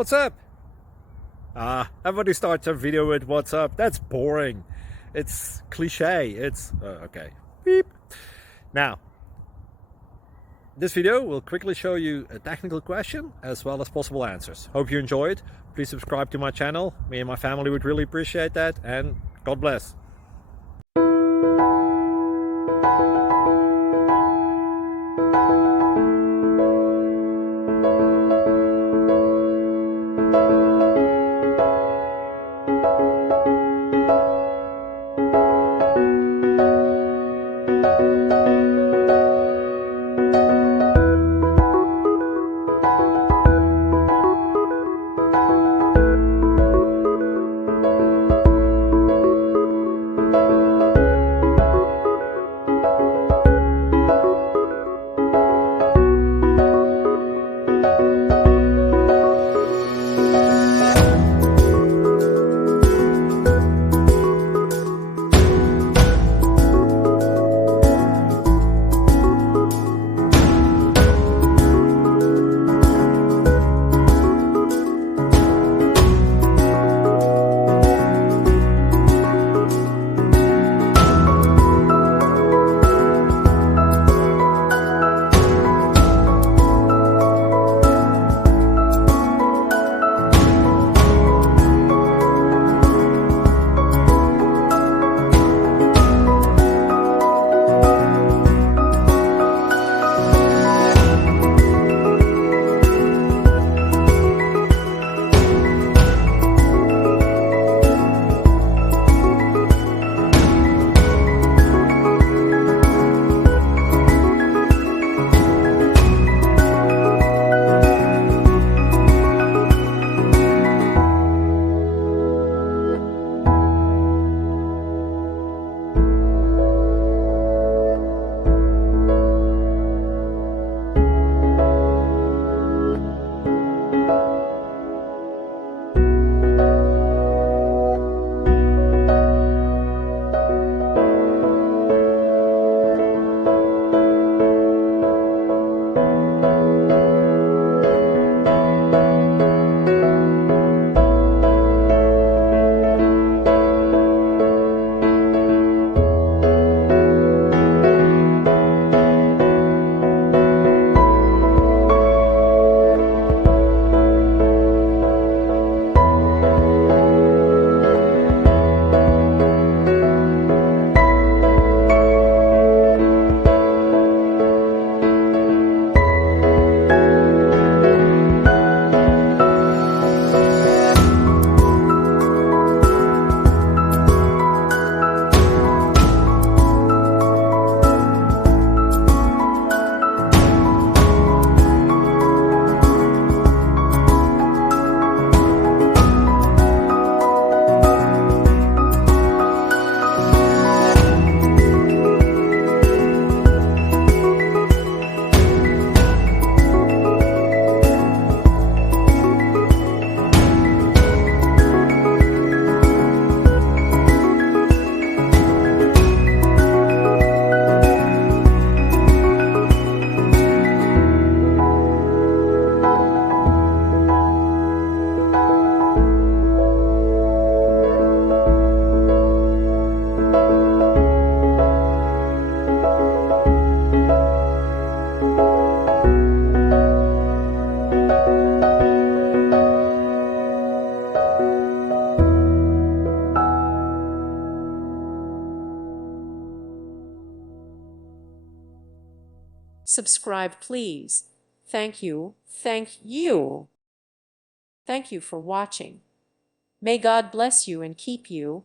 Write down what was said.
What's up? Everybody starts a video with what's up. That's boring. It's cliche. It's okay. Beep. Now, this video will quickly show you a technical question as well as possible answers. Hope you enjoyed. Please subscribe to my channel. Me and my family would really appreciate that, and God bless. Subscribe, please. Thank you. Thank you. Thank you for watching. May God bless you and keep you.